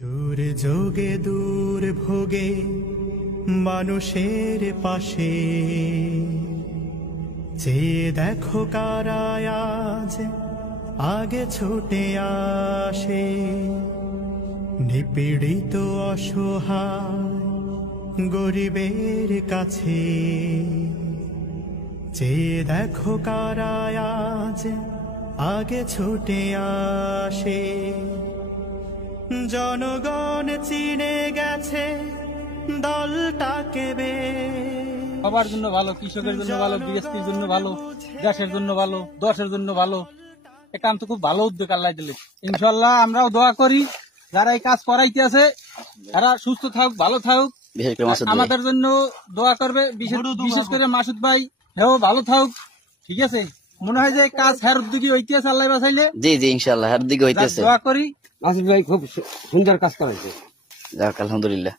দূর যোগে দূর ভোগে মানুষের পাশে চেয়ে দেখো কারা আজ আগে ছুটে আসে। নিপীড়িত অসহায় গরিবের কাছে চেয়ে দেখো কারা আজ আগে ছুটে আসে। জনগণ চিনে গেছে দলটাকে সবার জন্য ভালো, কৃষকের জন্য ভালো, বিএসপির জন্য ভালো, দেশের জন্য ভালো, দশের জন্য ভালো। এটা তো খুব ভালো উদ্যোগ আল্লাহ দিলে। ইনশাল্লাহ আমরাও দোয়া করি যারা এই কাজ করাইতে আছে তারা সুস্থ থাকুক, ভালো থাকুক। আমাদের জন্য দোয়া করবে, বিশেষ করে মাসুদ ভাই, হেও ভালো থাকুক। ঠিক আছে, মনে হয় যে কাজ হের উদ্যোগী হইতেছে আল্লাহ বাঁচাইলে। জি জি ইনশাআল্লাহ হের দিকে হইতেছে। দোয়া করি। মাসুদ ভাই খুব সুন্দর কাজ করেছে। যাক আলহামদুলিল্লাহ।